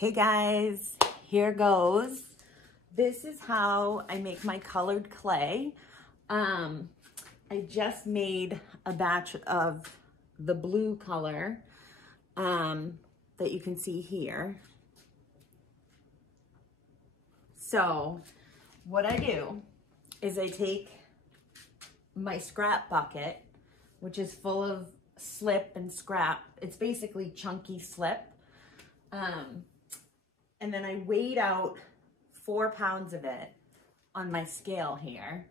Hey guys, here goes. This is how I make my colored clay. I just made a batch of the blue color that you can see here. So what I do is I take my scrap bucket, which is full of slip and scrap. It's basically chunky slip. And then I weighed out 4 pounds of it on my scale here.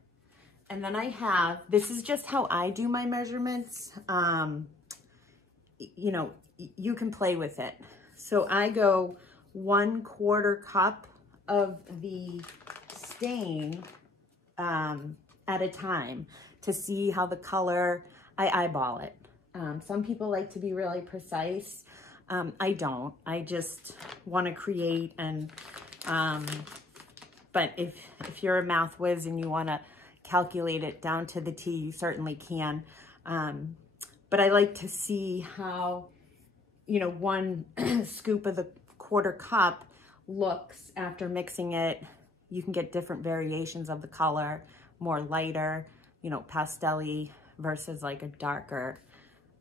And then I have, this is just how I do my measurements. You know, you can play with it. So I go 1/4 cup of the stain at a time to see how the color, I eyeball it. Some people like to be really precise. I don't. I just want to create and, but if you're a math whiz and you want to calculate it down to the T, you certainly can. But I like to see how, you know, 1 scoop of the 1/4 cup looks after mixing it. You can get different variations of the color, more lighter, you know, pastel-y versus like a darker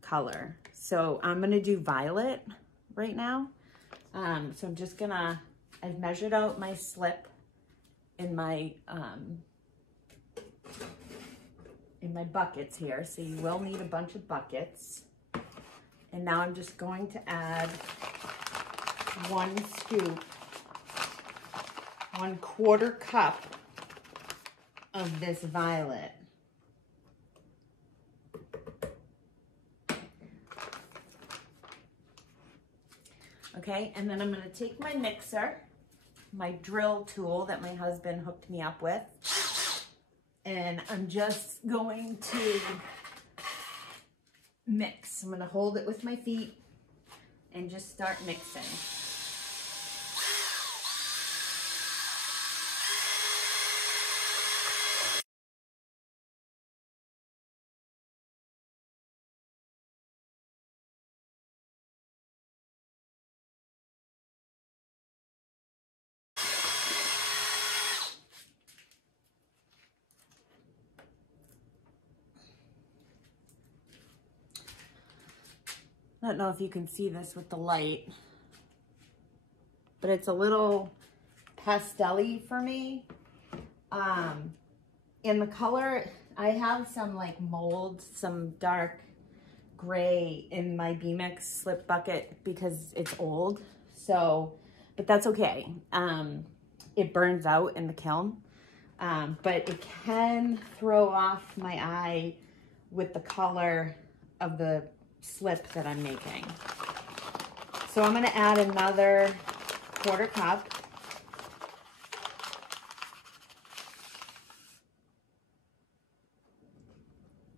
color. So I'm gonna do violet right now. So I'm just gonna, I've measured out my slip in my buckets here. So you will need a bunch of buckets. And now I'm just going to add 1 scoop, 1/4 cup of this violet. Okay, and then I'm gonna take my mixer, my drill tool that my husband hooked me up with, and I'm just going to mix. I'm gonna hold it with my feet and just start mixing. I don't know if you can see this with the light, but it's a little pastel-y for me. In the color, I have some like mold, some dark gray in my B-Mix slip bucket because it's old. So, but that's okay. It burns out in the kiln, but it can throw off my eye with the color of the slip that I'm making. So I'm gonna add another 1/4 cup.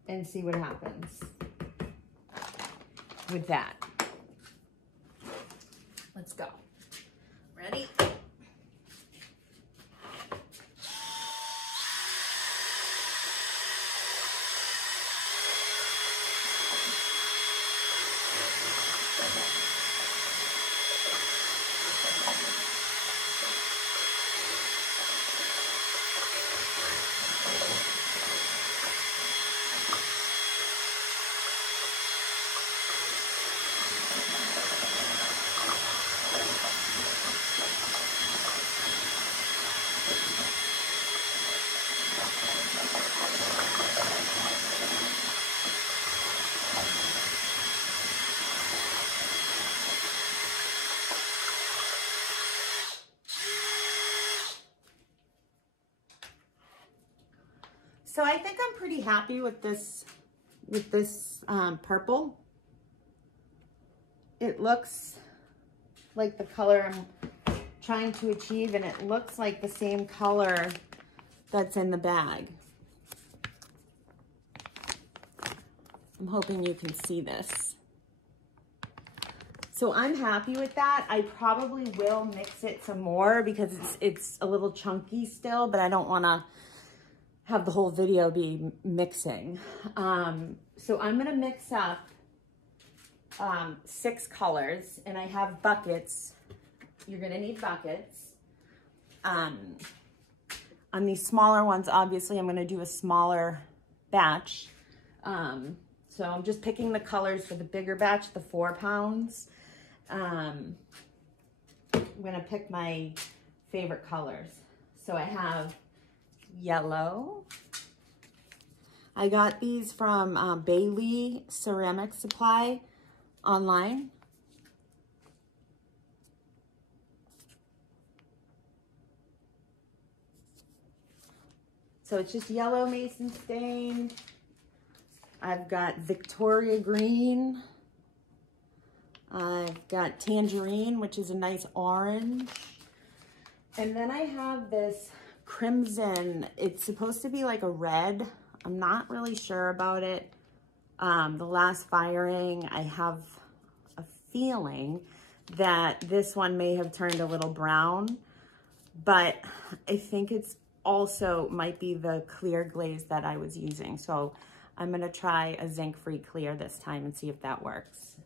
And see what happens with that. Let's go. Ready? So I think I'm pretty happy with this purple. It looks like the color I'm trying to achieve, and it looks like the same color that's in the bag. I'm hoping you can see this. So I'm happy with that. I probably will mix it some more because it's a little chunky still, but I don't want to have the whole video be mixing. So I'm gonna mix up 6 colors, and I have buckets you're gonna need buckets. On these smaller ones, obviously, I'm gonna do a smaller batch. So I'm just picking the colors for the bigger batch, the 4 pounds. I'm gonna pick my favorite colors. So I have yellow. I got these from Bailey Ceramic Supply online. So it's just yellow mason stain. I've got Victoria green. I've got tangerine, which is a nice orange. And then I have this crimson. It's supposed to be like a red. I'm not really sure about it. The last firing, I have a feeling that this one may have turned a little brown, but I think it's also might be the clear glaze that I was using. So I'm gonna try a zinc-free clear this time and see if that works.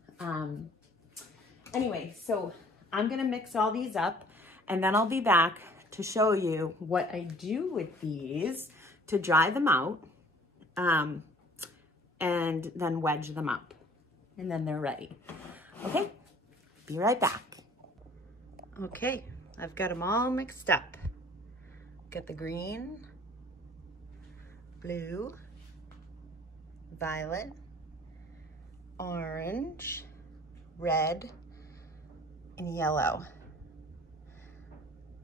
Anyway, so I'm gonna mix all these up and then I'll be back to show you what I do with these to dry them out and then wedge them up and then they're ready. Okay, be right back. Okay, I've got them all mixed up. Got the green, blue, violet, orange, red, and yellow.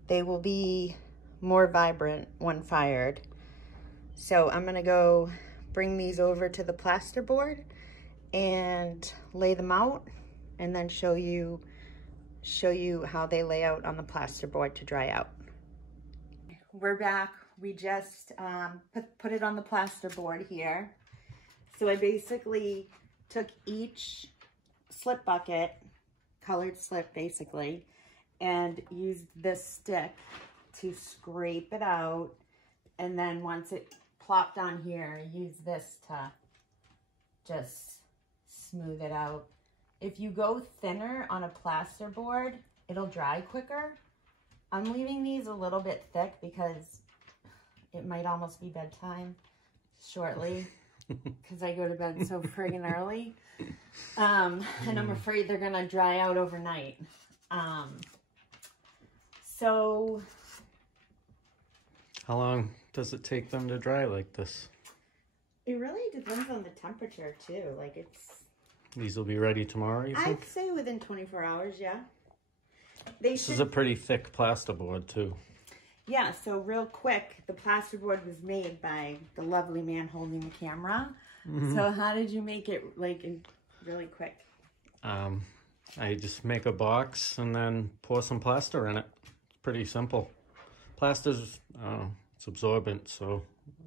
They will be more vibrant when fired. So I'm gonna go bring these over to the plasterboard and lay them out and then show you how they lay out on the plasterboard to dry out. We're back. We just put it on the plasterboard here. So I basically took each slip bucket, colored slip basically, and used this stick to scrape it out. And then once it plopped on here, use this to just smooth it out. If you go thinner on a plasterboard, it'll dry quicker. I'm leaving these a little bit thick because it might almost be bedtime shortly because I go to bed so friggin' early. And I'm afraid they're gonna dry out overnight. So. How long does it take them to dry like this? It really depends on the temperature too. Like it's. These will be ready tomorrow, you think? I'd say within 24 hours, yeah. This is a pretty thick plasterboard too. Yeah, so real quick, the plasterboard was made by the lovely man holding the camera. Mm-hmm. So how did you make it like really quick? I just make a box and then pour some plaster in it. It's pretty simple. Plaster's, it's absorbent, so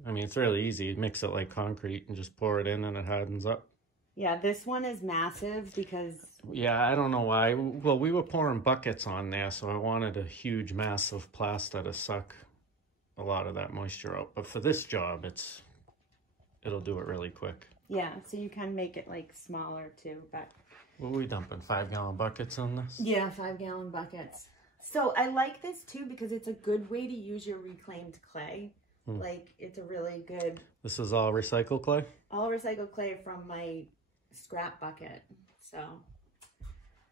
I mean it's really easy. You mix it like concrete and just pour it in and it hardens up. Yeah, this one is massive because... Yeah, I don't know why. Well, we were pouring buckets on there, so I wanted a huge mass of plaster to suck a lot of that moisture out. But for this job, it'll do it really quick. Yeah, so you can make it like smaller too, but... What are we dumping, 5-gallon buckets on this? Yeah, 5-gallon buckets. So I like this too because it's a good way to use your reclaimed clay. Like, it's a really good... This is all recycled clay? All recycled clay from my scrap bucket.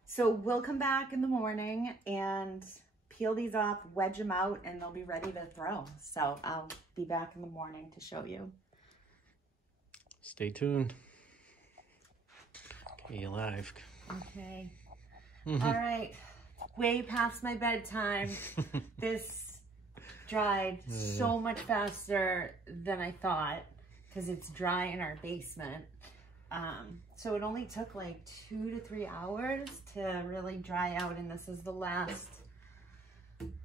So we'll come back in the morning and peel these off, wedge them out, and they'll be ready to throw. So I'll be back in the morning to show you. Stay tuned. Okay, you're live. Okay. All right. Way past my bedtime. This dried so much faster than I thought because it's dry in our basement. So it only took like 2 to 3 hours to really dry out, and this is the last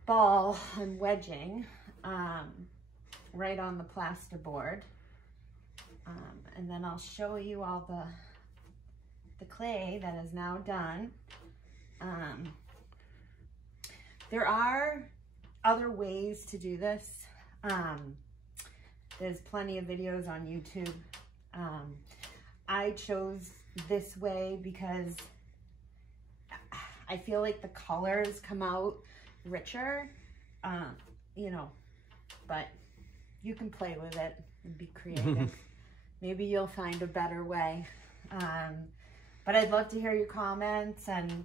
ball I'm wedging right on the plasterboard. And then I'll show you all the clay that is now done. There are other ways to do this. There's plenty of videos on YouTube. I chose this way because I feel like the colors come out richer, you know, but you can play with it and be creative. Maybe you'll find a better way. But I'd love to hear your comments and,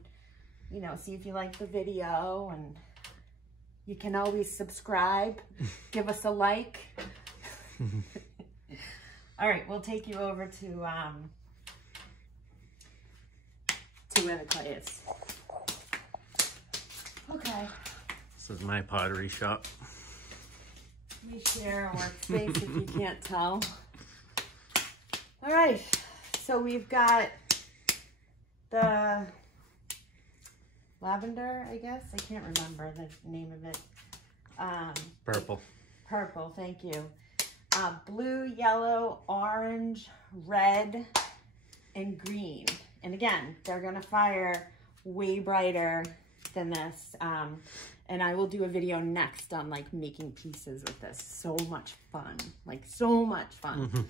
you know, see if you like the video, and you can always subscribe, give us a like. All right, we'll take you over to where the clay is. Okay. This is my pottery shop. We share a workspace if you can't tell. All right, so we've got the lavender, I guess. I can't remember the name of it. Purple. Purple, thank you. Blue, yellow, orange, red, and green. And again, they're gonna fire way brighter than this. And I will do a video next on like making pieces with this. So much fun, like so much fun.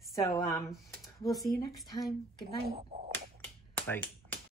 So we'll see you next time. Good night. Bye.